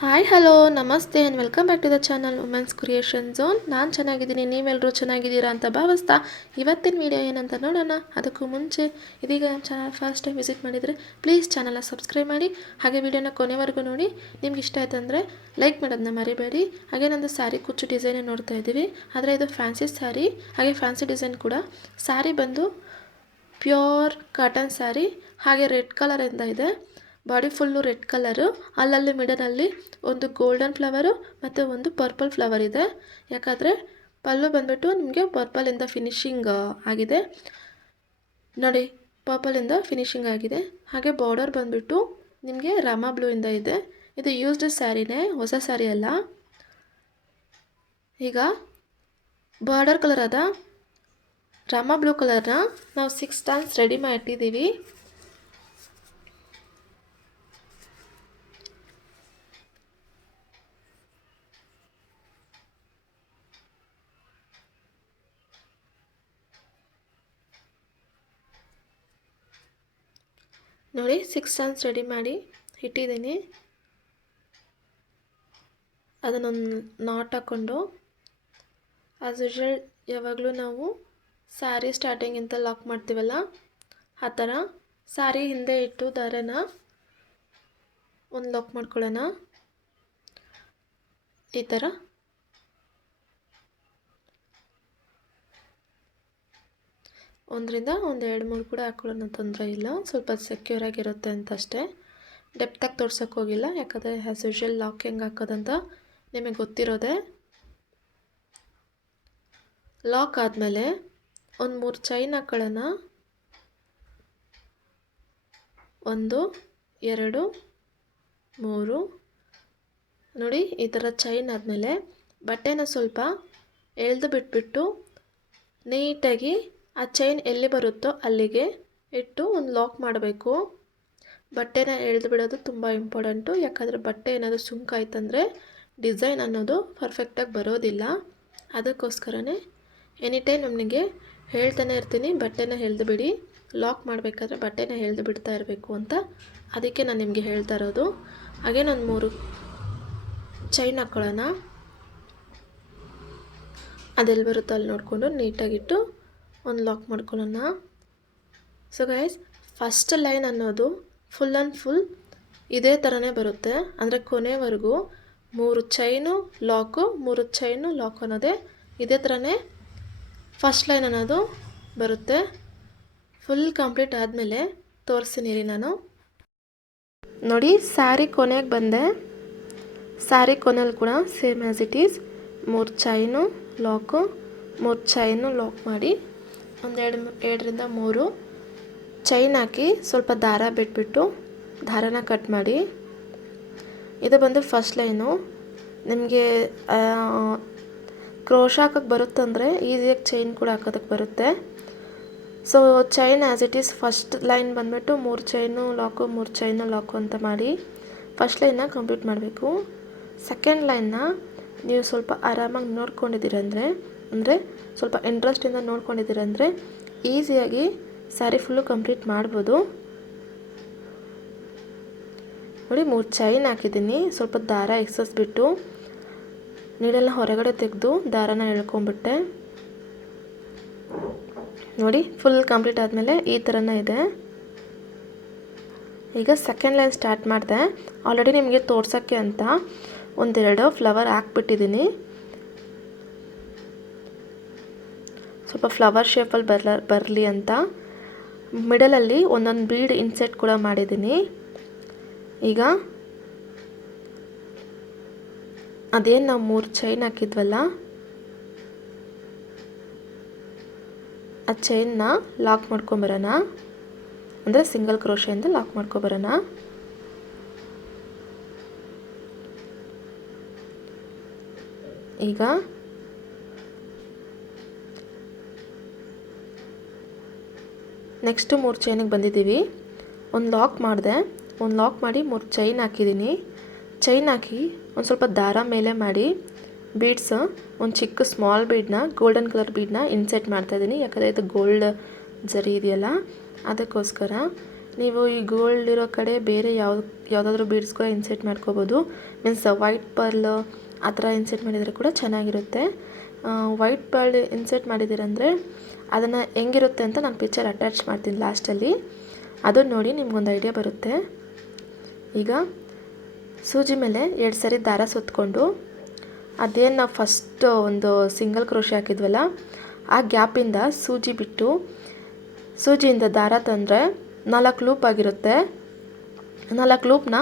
Hi hello ನಮಸ್ತೆ and welcome back to the channel women's creation zone. ನಾನು ಚೆನ್ನಾಗಿದ್ದೀನಿ, ನೀವೆಲ್ಲರೂ ಚೆನ್ನಾಗಿದ್ದೀರಾ ಅಂತ ಭಾವಿಸ್ತಾ ಇವತ್ತಿನ ವಿಡಿಯೋ ಏನಂತ ನೋಡೋಣ. ಅದಕ್ಕೂ ಮುಂಚೆ ಇದೀಗ ನಮ್ಮ ಚಾನಲ್ ಫಸ್ಟ್ ಟೈಮ್ ವಿಸಿಟ್ ಮಾಡಿದರೆ ಪ್ಲೀಸ್ ಚಾನಲ್ನ ಸಬ್ಸ್ಕ್ರೈಬ್ ಮಾಡಿ, ಹಾಗೆ ವಿಡಿಯೋನ ಕೊನೆವರೆಗೂ ನೋಡಿ. ನಿಮ್ಗೆ ಇಷ್ಟ ಆಯ್ತು ಅಂದರೆ ಲೈಕ್ ಮಾಡೋದನ್ನ ಮರಿಬೇಡಿ. ಹಾಗೆ ನಂದು ಸ್ಯಾರಿ ಕುಚ್ಚು ಡಿಸೈನೇ ನೋಡ್ತಾ ಇದ್ದೀವಿ, ಆದರೆ ಇದು ಫ್ಯಾನ್ಸಿ ಸ್ಯಾರಿ, ಹಾಗೆ ಫ್ಯಾನ್ಸಿ ಡಿಸೈನ್ ಕೂಡ. ಸ್ಯಾರಿ ಬಂದು ಪ್ಯೂರ್ ಕಾಟನ್ ಸ್ಯಾರಿ, ಹಾಗೆ ರೆಡ್ ಕಲರಿಂದ ಇದೆ. ಬಾಡಿ ಫುಲ್ಲು ರೆಡ್ ಕಲರು, ಅಲ್ಲಲ್ಲಿ ಮಿಡನಲ್ಲಿ ಒಂದು ಗೋಲ್ಡನ್ ಫ್ಲವರು ಮತ್ತು ಒಂದು ಪರ್ಪಲ್ ಫ್ಲವರ್ ಇದೆ. ಯಾಕಂದರೆ ಪಲ್ಲು ಬಂದುಬಿಟ್ಟು ನಿಮಗೆ ಪರ್ಪಲಿಂದ ಫಿನಿಶಿಂಗ್ ಆಗಿದೆ ನೋಡಿ, ಪರ್ಪಲಿಂದ ಫಿನಿಶಿಂಗ್ ಆಗಿದೆ. ಹಾಗೆ ಬಾರ್ಡರ್ ಬಂದುಬಿಟ್ಟು ನಿಮಗೆ ರಾಮಾ ಬ್ಲೂಯಿಂದ ಇದೆ. ಇದು ಯೂಸ್ಡ್ ಸ್ಯಾರಿನೇ, ಹೊಸ ಸ್ಯಾರಿ ಅಲ್ಲ. ಈಗ ಬಾರ್ಡರ್ ಕಲರ್ ಆದ ರಾಮಾ ಬ್ಲೂ ಕಲರ್ನ ನಾವು 6 ಟೈಮ್ಸ್ ರೆಡಿ ಮಾಡಿ ಇಟ್ಟಿದ್ದೀವಿ. ನೋಡಿ 6 ಟೈಮ್ಸ್ ರೆಡಿ ಮಾಡಿ ಇಟ್ಟಿದ್ದೀನಿ. ಅದನ್ನೊಂದು ನಾಟ್ ಹಾಕ್ಕೊಂಡು ಆ್ಯಸ್ ಯೂಶ್ವಲ್ ಯಾವಾಗಲೂ ನಾವು ಸ್ಯಾರಿ ಸ್ಟಾರ್ಟಿಂಗಿಂತ ಲಾಕ್ ಮಾಡ್ತೀವಲ್ಲ ಆ ಥರ ಸ್ಯಾರಿ ಹಿಂದೆ ಇಟ್ಟು ದಾರನ ಒಂದು ಲಾಕ್ ಮಾಡ್ಕೊಳ್ಳೋಣ. ಈ ಥರ ಒಂದರಿಂದ ಒಂದು 2-3 ಕೂಡ ಹಾಕೊಳ್ಳೋಣ, ತೊಂದರೆ ಇಲ್ಲ. ಸ್ವಲ್ಪ ಸೆಕ್ಯೂರ್ ಆಗಿರುತ್ತೆ ಅಂತ ಅಷ್ಟೇ, ಡೆಪ್ತಾಗಿ ತೋರ್ಸೋಕ್ಕೆ ಹೋಗಿಲ್ಲ. ಯಾಕಂದರೆ ಆ್ಯಸ್ ಯೂಶ್ವಲ್ ಲಾಕ್ ಹೆಂಗೆ ಹಾಕೋದಂತ ನಿಮಗೆ ಗೊತ್ತಿರೋದೆ. ಲಾಕ್ ಆದಮೇಲೆ ಒಂದು 3 ಚೈನ್ ಹಾಕೊಳ್ಳೋಣ. 1 2 3 ನೋಡಿ, ಈ ಥರ ಚೈನ್ ಆದಮೇಲೆ ಬಟ್ಟೆನ ಸ್ವಲ್ಪ ಎಳೆದು ಬಿಟ್ಬಿಟ್ಟು ನೀಟಾಗಿ ಆ ಚೈನ್ ಎಲ್ಲಿ ಬರುತ್ತೋ ಅಲ್ಲಿಗೆ ಇಟ್ಟು ಒಂದು ಲಾಕ್ ಮಾಡಬೇಕು. ಬಟ್ಟೆನ ಎಳೆದು ಬಿಡೋದು ತುಂಬ ಇಂಪಾರ್ಟೆಂಟು. ಯಾಕಂದರೆ ಬಟ್ಟೆ ಏನಾದರೂ ಸುಂಕಾಯ್ತಂದರೆ ಡಿಸೈನ್ ಅನ್ನೋದು ಪರ್ಫೆಕ್ಟಾಗಿ ಬರೋದಿಲ್ಲ. ಅದಕ್ಕೋಸ್ಕರನೇ ಎನಿ ಟೈಮ್ ನಮಗೆ ಹೇಳ್ತಾನೆ ಇರ್ತೀನಿ, ಬಟ್ಟೆನ ಎಳೆದು ಬಿಡಿ, ಲಾಕ್ ಮಾಡಬೇಕಾದ್ರೆ ಬಟ್ಟೆನ ಎಳೆದು ಬಿಡ್ತಾ ಇರಬೇಕು ಅಂತ. ಅದಕ್ಕೆ ನಾನು ನಿಮಗೆ ಹೇಳ್ತಾ ಇರೋದು. ಹಾಗೆ ನಾನು 3 ಚೈನ್ ಹಾಕ್ಕೊಳ್ಳೋಣ. ಅದೆಲ್ಲಿ ಬರುತ್ತೋ ಅಲ್ಲಿ ನೋಡಿಕೊಂಡು ನೀಟಾಗಿಟ್ಟು ಒಂದು ಲಾಕ್ ಮಾಡ್ಕೊಳ್ಳೋಣ. ಸೊ ಗೈಸ್, ಫಸ್ಟ್ ಲೈನ್ ಅನ್ನೋದು ಫುಲ್ ಆ್ಯಂಡ್ ಫುಲ್ ಇದೇ ಥರನೇ ಬರುತ್ತೆ. ಅಂದರೆ ಕೊನೆವರೆಗೂ 3 ಚೈನು ಲಾಕು, 3 ಚೈನು ಲಾಕ್ ಅನ್ನೋದೇ ಇದೇ ಥರನೇ ಫಸ್ಟ್ ಲೈನ್ ಅನ್ನೋದು ಬರುತ್ತೆ. ಫುಲ್ ಕಂಪ್ಲೀಟ್ ಆದಮೇಲೆ ತೋರಿಸ್ತೀನಿ ನಾನು. ನೋಡಿ, ಸ್ಯಾರಿ ಕೊನೆಗೆ ಬಂದೆ. ಸ್ಯಾರಿ ಕೊನೆಯಲ್ಲಿ ಕೂಡ same as it is 3 chain lock, 3 chain lock ಮಾಡಿ ಒಂದು 2ರಿಂದ 3 ಚೈನ್ ಹಾಕಿ ಸ್ವಲ್ಪ ದಾರ ಬಿಟ್ಬಿಟ್ಟು ದಾರನ ಕಟ್ ಮಾಡಿ. ಇದು ಬಂದು ಫಸ್ಟ್ ಲೈನು. ನಿಮಗೆ ಕ್ರೋಶ ಹಾಕೋಕ್ಕೆ ಬರುತ್ತಂದರೆ ಈಸಿಯಾಗಿ ಚೈನ್ ಕೂಡ ಹಾಕೋದಕ್ಕೆ ಬರುತ್ತೆ. So chain as it is first line ಬಂದುಬಿಟ್ಟು 3 ಚೈನು ಲಾಕು, 3 ಚೈನು ಲಾಕು ಅಂತ ಮಾಡಿ ಫಸ್ಟ್ ಲೈನ್ನ ಕಂಪ್ಲೀಟ್ ಮಾಡಬೇಕು. ಸೆಕೆಂಡ್ ಲೈನ್ನ ನೀವು ಸ್ವಲ್ಪ ಆರಾಮಾಗಿ ನೋಡ್ಕೊಂಡಿದ್ದೀರಂದರೆ, ಅಂದರೆ ಸ್ವಲ್ಪ ಇಂಟ್ರೆಸ್ಟಿಂದ ನೋಡ್ಕೊಂಡಿದ್ದೀರಂದರೆ ಈಸಿಯಾಗಿ ಸ್ಯಾರಿ ಫುಲ್ಲು ಕಂಪ್ಲೀಟ್ ಮಾಡ್ಬೋದು. ನೋಡಿ, 3 ಚೈನ್ ಹಾಕಿದ್ದೀನಿ. ಸ್ವಲ್ಪ ದಾರ ಎಕ್ಸಸ್ಬಿಟ್ಟು ನೀಡಲ್ನ ಹೊರಗಡೆ ತೆಗೆದು ದಾರನ ಎಳ್ಕೊಂಬಿಟ್ಟೆ. ನೋಡಿ, ಫುಲ್ ಕಂಪ್ಲೀಟ್ ಆದಮೇಲೆ ಈ ಥರನೇ ಇದೆ. ಈಗ ಸೆಕೆಂಡ್ ಲೈನ್ ಸ್ಟಾರ್ಟ್ ಮಾಡಿದೆ. ಆಲ್ರೆಡಿ ನಿಮಗೆ ತೋರ್ಸೋಕ್ಕೆ ಅಂತ 1-2 ಫ್ಲವರ್ ಹಾಕ್ಬಿಟ್ಟಿದ್ದೀನಿ. ಸ್ವಲ್ಪ ಫ್ಲವರ್ ಶೇಪಲ್ಲಿ ಬರಲಿ ಅಂತ ಮಿಡಲಲ್ಲಿ ಒಂದೊಂದು ಬೀಡ್ ಇನ್ಸೆಟ್ ಕೂಡ ಮಾಡಿದ್ದೀನಿ. ಈಗ ಅದೇನು ನಾವು 3 ಚೈನ್ ಹಾಕಿದ್ವಲ್ಲ ಆ ಚೈನ್ನ ಲಾಕ್ ಮಾಡ್ಕೊಂಬರೋಣ. ಅಂದರೆ ಸಿಂಗಲ್ ಕ್ರೋಶೆಯಿಂದ ಲಾಕ್ ಮಾಡ್ಕೊಬರೋಣ. ಈಗ ನೆಕ್ಸ್ಟು 3 ಚೈನಿಗೆ ಬಂದಿದ್ದೀವಿ. ಒಂದು ಲಾಕ್ ಮಾಡಿದೆ, ಒಂದು ಲಾಕ್ ಮಾಡಿ 3 ಚೈನ್ ಹಾಕಿದ್ದೀನಿ. ಚೈನ್ ಹಾಕಿ ಒಂದು ಸ್ವಲ್ಪ ದಾರ ಮೇಲೆ ಮಾಡಿ ಬೀಡ್ಸ್, ಒಂದು ಚಿಕ್ಕ ಸ್ಮಾಲ್ ಬೀಡನ್ನ, ಗೋಲ್ಡನ್ ಕಲರ್ ಬೀಡನ್ನ ಇನ್ಸೆಟ್ ಮಾಡ್ತಾಯಿದ್ದೀನಿ. ಯಾಕಂದರೆ ಇದು ಗೋಲ್ಡ್ ಜರಿ ಇದೆಯಲ್ಲ ಅದಕ್ಕೋಸ್ಕರ. ನೀವು ಈ ಗೋಲ್ಡ್ ಇರೋ ಕಡೆ ಬೇರೆ ಯಾವುದಾದ್ರೂ ಬೀಡ್ಸ್ ಕೂಡ ಇನ್ಸೆಟ್ ಮಾಡ್ಕೋಬೋದು. ಮೀನ್ಸ್ ವೈಟ್ ಪರ್ಲ್ ಆ ಥರ ಇನ್ಸೆಟ್ ಮಾಡಿದರೆ ಕೂಡ ಚೆನ್ನಾಗಿರುತ್ತೆ. ವೈಟ್ ಪರ್ಲ್ ಇನ್ಸೆಟ್ ಮಾಡಿದ್ದೀರಂದರೆ ಅದನ್ನು ಹೆಂಗಿರುತ್ತೆ ಅಂತ ನಾನು ಪಿಕ್ಚರ್ ಅಟ್ಯಾಚ್ ಮಾಡ್ತೀನಿ ಲಾಸ್ಟಲ್ಲಿ, ಅದನ್ನು ನೋಡಿ ನಿಮ್ಗೊಂದು ಐಡಿಯಾ ಬರುತ್ತೆ. ಈಗ ಸೂಜಿ ಮೇಲೆ 2 ಸರಿ ದಾರ ಸುತ್ತಕೊಂಡು ಅದೇನು ನಾವು ಫಸ್ಟ್ ಒಂದು ಸಿಂಗಲ್ ಕ್ರೋಶೆ ಹಾಕಿದ್ವಲ್ಲ ಆ ಗ್ಯಾಪಿಂದ ಸೂಜಿ ಬಿಟ್ಟು ಸೂಜಿಯಿಂದ ದಾರ ತಂದರೆ 4 ಲೂಪ್ ಆಗಿರುತ್ತೆ. 4 ಲೂಪ್ನ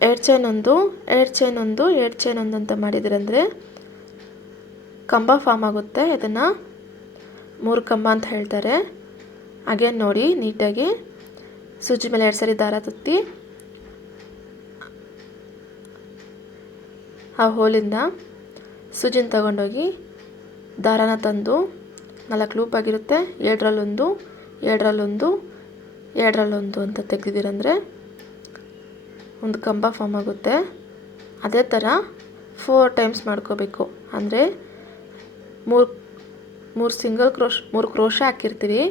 2 ಚೈನ್ ಒಂದು 2 ಚೈನ್ ಒಂದು 2 ಚೈನ್ ಒಂದು ಅಂತ ಮಾಡಿದ್ರಂದರೆ ಕಂಬ ಫಾರ್ಮ್ ಆಗುತ್ತೆ. ಇದನ್ನು 3 ಕಂಬ ಅಂತ ಹೇಳ್ತಾರೆ. ಹಾಗೆ ನೋಡಿ ನೀಟಾಗಿ ಸೂಜಿ ಮೇಲೆ 2 ಸರಿ ದಾರ ತುತ್ತಿ ಆ ಹೋಲಿಂದ ಸೂಜಿನ ತಗೊಂಡೋಗಿ ದಾರಾನ ತಂದು 4 ಲೂಪ್ ಆಗಿರುತ್ತೆ, 7ರಲ್ಲೊಂದು 2ರಲ್ಲೊಂದು 2ರಲ್ಲೊಂದು ಅಂತ ತೆಗೆದಿರಂದರೆ ಒಂದು ಕಂಬ ಫಾರ್ಮ್ ಆಗುತ್ತೆ. ಅದೇ ಥರ 4 ಟೈಮ್ಸ್ ಮಾಡ್ಕೋಬೇಕು. ಅಂದರೆ 3 ಸಿಂಗಲ್ ಮೂರು ಕ್ರೋಶ ಹಾಕಿರ್ತೀವಿ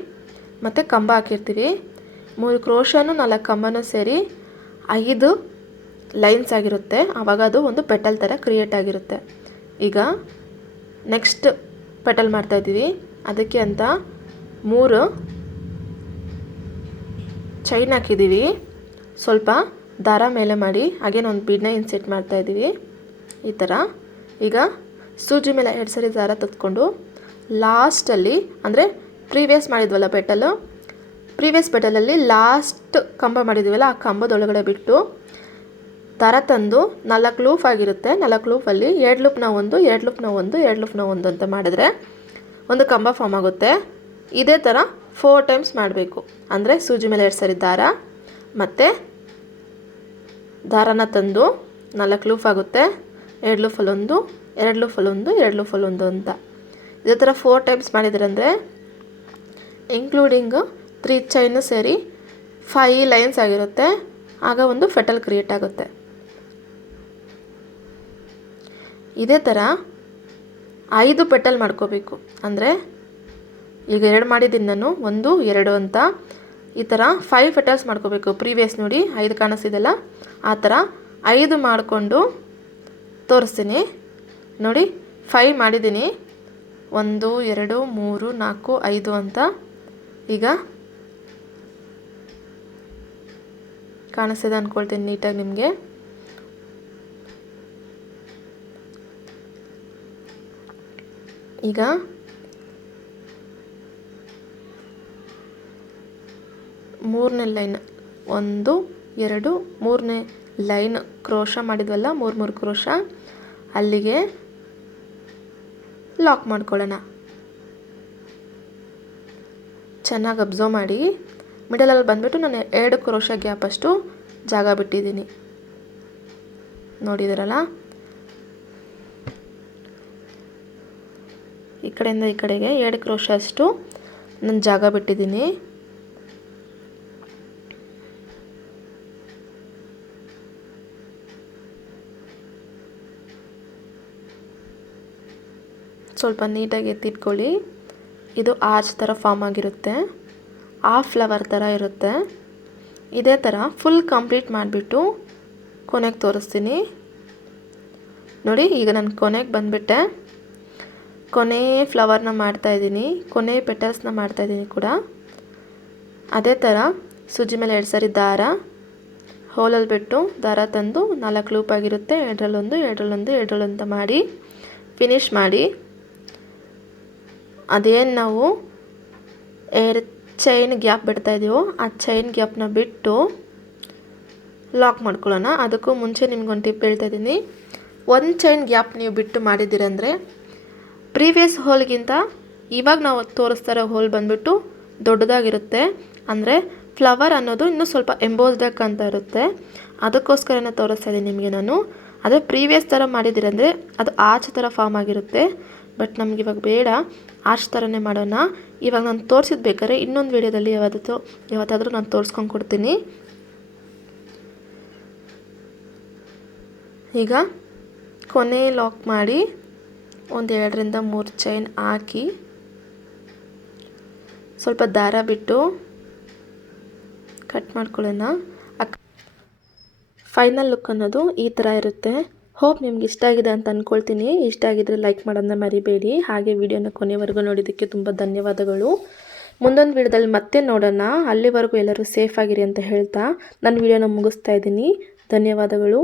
ಮತ್ತು ಕಂಬ ಹಾಕಿರ್ತೀವಿ. 3 ಕ್ರೋಶನೂ 4 ಕಂಬನೂ ಸೇರಿ 5 ಲೈನ್ಸ್ ಆಗಿರುತ್ತೆ. ಆವಾಗ ಅದು ಒಂದು ಪೆಟಲ್ ಥರ ಕ್ರಿಯೇಟ್ ಆಗಿರುತ್ತೆ. ಈಗ ನೆಕ್ಸ್ಟ್ ಪೆಟಲ್ ಮಾಡ್ತಾಯಿದ್ದೀವಿ. ಅದಕ್ಕೆ ಅಂತ 3 ಚೈನ್ ಹಾಕಿದ್ದೀವಿ, ಸ್ವಲ್ಪ ದಾರ ಮೇಲೆ ಮಾಡಿ ಹಾಗೇನು ಒಂದು ಬೀಡನ್ನ ಇನ್ಸೆಟ್ ಮಾಡ್ತಾಯಿದ್ದೀವಿ ಈ ಥರ. ಈಗ ಸೂಜಿ ಮೇಲೆ 2 ಸರಿ ದಾರ ತತ್ಕೊಂಡು ಲಾಸ್ಟಲ್ಲಿ ಅಂದರೆ ಪ್ರೀವಿಯಸ್ ಮಾಡಿದ್ವಲ್ಲ ಪೆಟಲು, ಪ್ರೀವಿಯಸ್ ಪೆಟಲಲ್ಲಿ ಲಾಸ್ಟ್ ಕಂಬ ಮಾಡಿದ್ದೀವಲ್ಲ ಆ ಕಂಬದೊಳಗಡೆ ಬಿಟ್ಟು ದಾರ ತಂದು 4 ಲೂಪ್ ಆಗಿರುತ್ತೆ. 4 ಲೂಪಲ್ಲಿ 2 ಲೂಪ್ನ ಒಂದು 2 ಲೂಪ್ನ ಒಂದು 2 ಲೂಪ್ನ ಒಂದು ಅಂತ ಮಾಡಿದ್ರೆ ಒಂದು ಕಂಬ ಫಾರ್ಮ್ ಆಗುತ್ತೆ. ಇದೇ ಥರ 4 ಟೈಮ್ಸ್ ಮಾಡಬೇಕು. ಅಂದರೆ ಸೂಜಿ ಮೇಲೆ 2 ಸರಿ ದಾರ ಮತ್ತು ದಾರನ ತಂದು 4 ಲೂಪ್ ಆಗುತ್ತೆ, 2 ಲೂಫಲ್ಲೊಂದು 2 ಲೂಫಲ್ಲೊಂದು 2 ಲೂಫಲ್ಲೊಂದು ಅಂತ ಇದೇ ಥರ 4 ಟೈಮ್ಸ್ ಮಾಡಿದ್ರಂದರೆ ಇನ್ಕ್ಲೂಡಿಂಗು 3 ಚೈನು ಸೇರಿ 5 ಲೈನ್ಸ್ ಆಗಿರುತ್ತೆ. ಆಗ ಒಂದು ಫೆಟಲ್ ಕ್ರಿಯೇಟ್ ಆಗುತ್ತೆ. ಇದೇ ಥರ 5 ಪೆಟಲ್ ಮಾಡ್ಕೋಬೇಕು. ಅಂದರೆ ಈಗ 2 ಮಾಡಿದ್ದೀನಿ ನಾನು, 1 2 ಅಂತ ಈ ಥರ 5 ಪೆಟಲ್ಸ್ ಮಾಡ್ಕೋಬೇಕು. ಪ್ರೀವಿಯಸ್ ನೋಡಿ 5 ಕಾಣಿಸ್ತಿದೆಲ್ಲ ಆ ಥರ 5 ಮಾಡಿಕೊಂಡು ತೋರಿಸ್ತೀನಿ ನೋಡಿ. 5 ಮಾಡಿದ್ದೀನಿ, 1 2 3 4 5 ಅಂತ. ಈಗ ಕಾಣಿಸ್ತಿದೆ ಅಂದ್ಕೊಳ್ತೀನಿ ನೀಟಾಗಿ ನಿಮಗೆ. ಈಗ ಮೂರನೇ ಲೈನ್ 1 2 3ನೇ ಲೈನ್ ಕ್ರೋಶ ಮಾಡಿದ್ವಲ್ಲ 3 ಕ್ರೋಶ ಅಲ್ಲಿಗೆ ಲಾಕ್ ಮಾಡ್ಕೊಳ್ಳೋಣ. ಚೆನ್ನಾಗಿ ಅಬ್ಸರ್ವ್ ಮಾಡಿ. ಮಿಡಲಲ್ಲಿ ಬಂದುಬಿಟ್ಟು ನಾನು 2 ಕ್ರೋಶ ಗ್ಯಾಪ್ ಅಷ್ಟು ಜಾಗ ಬಿಟ್ಟಿದ್ದೀನಿ, ನೋಡಿದಿರಲ್ಲ. ಈ ಕಡೆಯಿಂದ ಈ ಕಡೆಗೆ 2 ಕ್ರೋಶ ಅಷ್ಟು ನಾನು ಜಾಗ ಬಿಟ್ಟಿದ್ದೀನಿ. ಸ್ವಲ್ಪ ನೀಟಾಗಿ ಎತ್ತಿಟ್ಕೊಳ್ಳಿ. ಇದು ಆರ್ಚ್ ಥರ ಫಾರ್ಮ್ ಆಗಿರುತ್ತೆ, ಆ ಫ್ಲವರ್ ಥರ ಇರುತ್ತೆ. ಇದೇ ಥರ ಫುಲ್ ಕಂಪ್ಲೀಟ್ ಮಾಡಿಬಿಟ್ಟು ಕೊನೆಗೆ ತೋರಿಸ್ತೀನಿ ನೋಡಿ. ಈಗ ನಾನು ಕೊನೆಗೆ ಬಂದುಬಿಟ್ಟೆ. ಕೊನೆ ಫ್ಲವರ್ನ ಮಾಡ್ತಾಯಿದ್ದೀನಿ, ಕೊನೆ ಪೆಟಲ್ಸ್ನ ಮಾಡ್ತಾಯಿದ್ದೀನಿ ಕೂಡ. ಅದೇ ಥರ ಸೂಜಿ ಮೇಲೆ 2 ಸರಿ ದಾರ ಹೋಲಲ್ಲಿ ಬಿಟ್ಟು ದಾರ ತಂದು 4 ಲೂಪ್ ಆಗಿರುತ್ತೆ. 2ರಲ್ಲೊಂದು 2ರಲ್ಲೊಂದು 2ರಲ್ಲೊಂದು ಅಂತ ಮಾಡಿ ಫಿನಿಶ್ ಮಾಡಿ. ಅದೇನು ನಾವು 2 ಚೈನ್ ಗ್ಯಾಪ್ ಬಿಡ್ತಾಯಿದ್ದೀವೋ ಆ ಚೈನ್ ಗ್ಯಾಪ್ನ ಬಿಟ್ಟು ಲಾಕ್ ಮಾಡ್ಕೊಳ್ಳೋಣ. ಅದಕ್ಕೂ ಮುಂಚೆ ನಿಮ್ಗೊಂದು ಟಿಪ್ ಹೇಳ್ತಾಯಿದ್ದೀನಿ. 1 ಚೈನ್ ಗ್ಯಾಪ್ ನೀವು ಬಿಟ್ಟು ಮಾಡಿದ್ದೀರಂದರೆ ಪ್ರೀವಿಯಸ್ ಹೋಲ್ಗಿಂತ ಇವಾಗ ನಾವು ತೋರಿಸ್ತಾ ಇರೋ ಹೋಲ್ ಬಂದುಬಿಟ್ಟು ದೊಡ್ಡದಾಗಿರುತ್ತೆ. ಅಂದರೆ ಫ್ಲವರ್ ಅನ್ನೋದು ಇನ್ನೂ ಸ್ವಲ್ಪ ಎಂಬೋಸ್ಡಾಗಿ ಕಾಣ್ತಾ ಇರುತ್ತೆ. ಅದಕ್ಕೋಸ್ಕರನೇ ತೋರಿಸ್ತಾ ಇದ್ದೀನಿ ನಿಮಗೆ ನಾನು. ಅದೇ ಪ್ರೀವಿಯಸ್ ಥರ ಮಾಡಿದ್ದೀರಂದರೆ ಅದು ಆರ್ಚ್ ಥರ ಫಾರ್ಮ್ ಆಗಿರುತ್ತೆ. ಬಟ್ ನಮ್ಗೆ ಇವಾಗ ಬೇಡ, ಆರ್ಚ್ ಥರನೇ ಮಾಡೋಣ. ಇವಾಗ ನಾನು ತೋರಿಸಿದ್ದು ಬೇಕಾದ್ರೆ ಇನ್ನೊಂದು ವೀಡಿಯೋದಲ್ಲಿ ಯಾವತ್ತಾದರೂ ನಾನು ತೋರಿಸ್ಕೊಂಡು ಕೊಡ್ತೀನಿ. ಈಗ ಕೊನೆ ಲಾಕ್ ಮಾಡಿ 1 2ರಿಂದ 3 ಚೈನ್ ಹಾಕಿ ಸ್ವಲ್ಪ ದಾರ ಬಿಟ್ಟು ಕಟ್ ಮಾಡ್ಕೊಳ್ಳೋಣ. ಫೈನಲ್ ಲುಕ್ ಅನ್ನೋದು ಈ ಥರ ಇರುತ್ತೆ. ಹೋಪ್ ನಿಮ್ಗೆ ಇಷ್ಟ ಆಗಿದೆ ಅಂತ ಅಂದ್ಕೊಳ್ತೀನಿ. ಇಷ್ಟ ಆಗಿದ್ರೆ ಲೈಕ್ ಮಾಡೋದನ್ನ ಮರಿಬೇಡಿ. ಹಾಗೆ ವಿಡಿಯೋನ ಕೊನೆವರೆಗೂ ನೋಡಿದ್ದಕ್ಕೆ ತುಂಬ ಧನ್ಯವಾದಗಳು. ಮುಂದೊಂದು ವಿಡಿಯೋದಲ್ಲಿ ಮತ್ತೆ ನೋಡೋಣ. ಅಲ್ಲಿವರೆಗೂ ಎಲ್ಲರೂ ಸೇಫ್ ಆಗಿರಿ ಅಂತ ಹೇಳ್ತಾ ನನ್ನ ವಿಡಿಯೋನ ಮುಗಿಸ್ತಾ ಇದ್ದೀನಿ. ಧನ್ಯವಾದಗಳು.